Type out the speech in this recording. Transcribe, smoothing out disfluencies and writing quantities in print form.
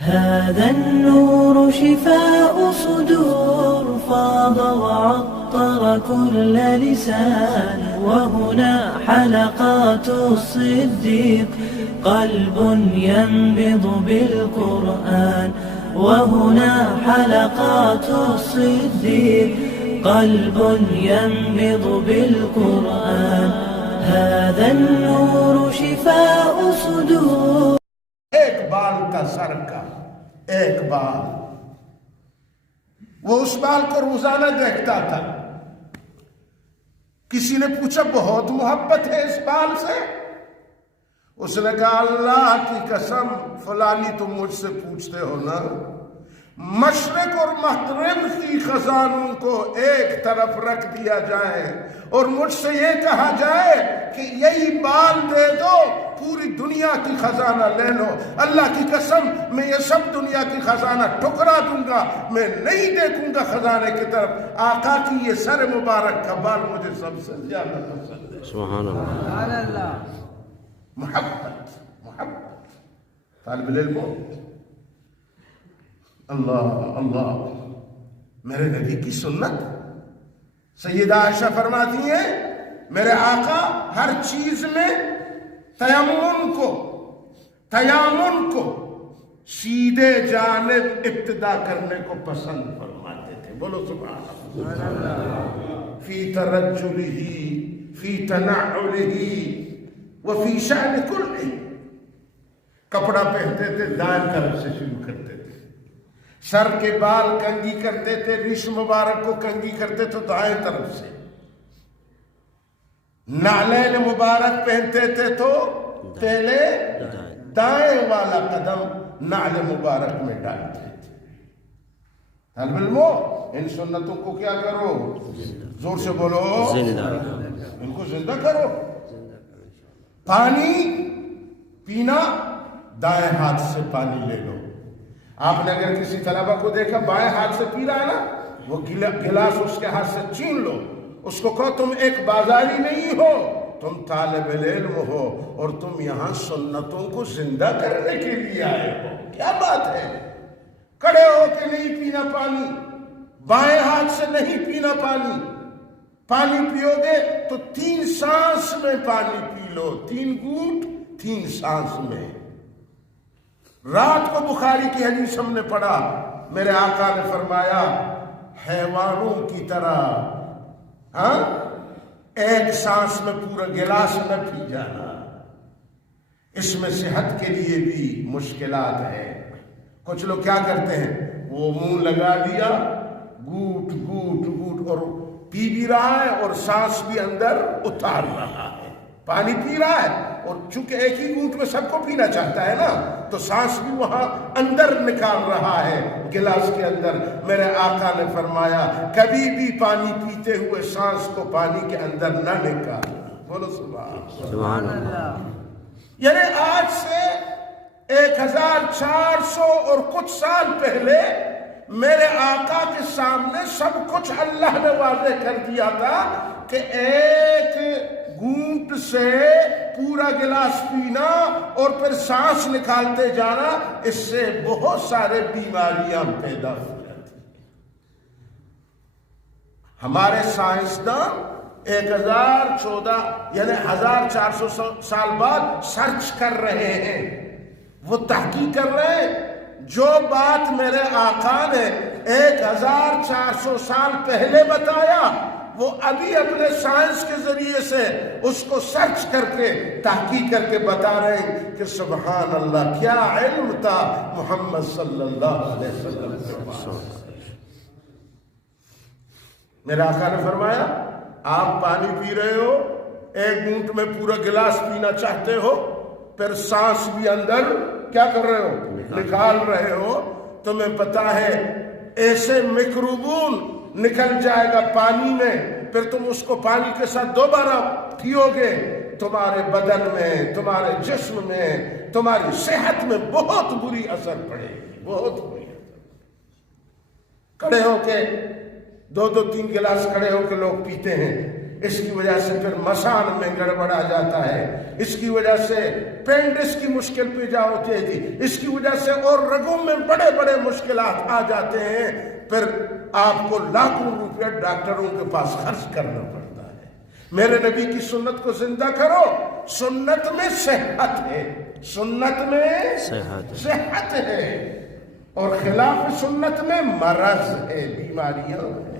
هذا النور شفاء صدور فاض وعطر كل لسان وهنا حلقات الصديق قلب ينبض بالقرآن وهنا حلقات الصديق قلب ينبض بالقرآن هذا النور شفاء صدور. ایک بال کا سر کا ایک بال، وہ اس بال کو روزانہ دیکھتا تھا. کسی نے پوچھا بہت محبت ہے اس بال سے؟ اس نے کہا اللہ کی قسم فلانی تم مجھ سے پوچھتے ہو نا، مشرق اور مغرب کی خزانوں کو ایک طرف رکھ دیا جائے اور مجھ سے یہ کہا جائے کہ یہی بال دے دو پوری دنیا کی خزانہ لے لو، اللہ کی قسم میں یہ سب دنیا کی خزانہ ٹھکرا دوں گا، میں نہیں دیکھوں گا خزانے کی طرف. آقا کی یہ سر مبارک کا بال مجھے سب سے زیادہ پسند ہے. سبحان اللہ. محبت محبت طالب العلم، اللہ اللہ میرے نبی کی سنت. سیدہ عائشہ فرماتی ہیں میرے آقا ہر چیز میں تیمم کو سیدھے جانب ابتدا کرنے کو پسند فرماتے تھے. بولو سبحان اللہ. فی ترجلہ فی تنعلہ وفی شأن کلہ. کپڑا پہنتے تھے دائیں طرف سے شروع کرتے تھے، سر کے بال کنگھی کرتے تھے، ریش مبارک کو کنگھی کرتے تو دائیں طرف سے، نعلین مبارک پہنتے تھے تو پہلے دائیں والا قدم نعل مبارک میں ڈالتے تھے. طالب علمو ان سنتوں کو کیا کرو؟ زور سے بولو، ان کو زندہ کرو. پانی پینا دائیں ہاتھ سے پانی لے لو. آپ نے اگر کسی طلبہ کو دیکھا بائیں ہاتھ سے پی رہا ہے نا، وہ گلاس اس کے ہاتھ سے چھین لو، اس کو کہو تم ایک بازاری نہیں ہو، تم طالب علم ہو اور تم یہاں سنتوں کو زندہ کرنے کے لیے آئے ہو. کیا بات ہے؟ کھڑے ہو کے نہیں پینا پانی، بائیں ہاتھ سے نہیں پینا پانی. پانی پیو گے تو 3 سانس میں پانی پی لو، 3 گھونٹ 3 سانس میں. رات کو بخاری کی حدیث ہم نے پڑھا، میرے آقا نے فرمایا حیوانوں کی طرح ایک سانس میں پورا گلاس نہ پی جانا، اس میں صحت کے لیے بھی مشکلات ہیں. کچھ لوگ کیا کرتے ہیں، وہ منہ لگا دیا گھوٹ گھوٹ گھوٹ اور پی بھی رہا ہے اور سانس بھی اندر اتار رہا ہے. پانی پی رہا ہے اور چونکہ ایک ہی گھونٹ میں سب کو پینا چاہتا ہے نا، تو سانس بھی وہاں اندر نکال رہا ہے گلاس کے اندر. میرے آقا نے فرمایا کبھی بھی پانی پیتے ہوئے سانس کو پانی کے اندر نہ نکال. بولو سبحان اللہ. یعنی آج سے 1400 اور کچھ سال پہلے میرے آقا کے سامنے سب کچھ اللہ نے واضح کر دیا تھا کہ ایک گھونٹ سے پورا گلاس پینا اور پھر سانس نکالتے جانا، اس سے بہت سارے بیماریاں پیدا ہو جاتی. ہمارے سائنسدان 1014 یعنی 1400 سال بعد سرچ کر رہے ہیں، وہ تحقیق کر رہے ہیں. جو بات میرے آقا نے 1400 سال پہلے بتایا وہ ابھی اپنے سائنس کے ذریعے سے اس کو سرچ کر کے تحقیق کر کے بتا رہے ہیں کہ سبحان اللہ کیا علم تھا محمد صلی اللہ علیہ وسلم کے پاس. میرے آقا نے فرمایا آپ پانی پی رہے ہو، ایک گھونٹ میں پورا گلاس پینا چاہتے ہو، پھر سانس بھی اندر کیا کر رہے ہو، نکال رہے ہو. تمہیں پتا ہے ایسے میکروبون نکل جائے گا پانی میں، پھر تم اس کو پانی کے ساتھ دوبارہ پیو گے، تمہارے بدن میں، تمہارے جسم میں، تمہاری صحت میں بہت بری اثر پڑے گی، بہت بری اثر. کھڑے ہو کے 2-2 3 گلاس کھڑے ہو کے لوگ پیتے ہیں. اس کی وجہ سے پھر مثان میں گڑبڑ آ جاتا ہے، اس کی وجہ سے پینڈس کی مشکل پیدا ہوتی ہے جی، اس کی وجہ سے اور رگوں میں بڑے بڑے مشکلات آ جاتے ہیں، پھر آپ کو لاکھوں روپے ڈاکٹروں کے پاس خرچ کرنا پڑتا ہے۔ میرے نبی کی سنت کو زندہ کرو، سنت میں صحت ہے، سنت میں صحت ہے، اور خلاف سنت میں مرض ہے، بیماریاں ہیں۔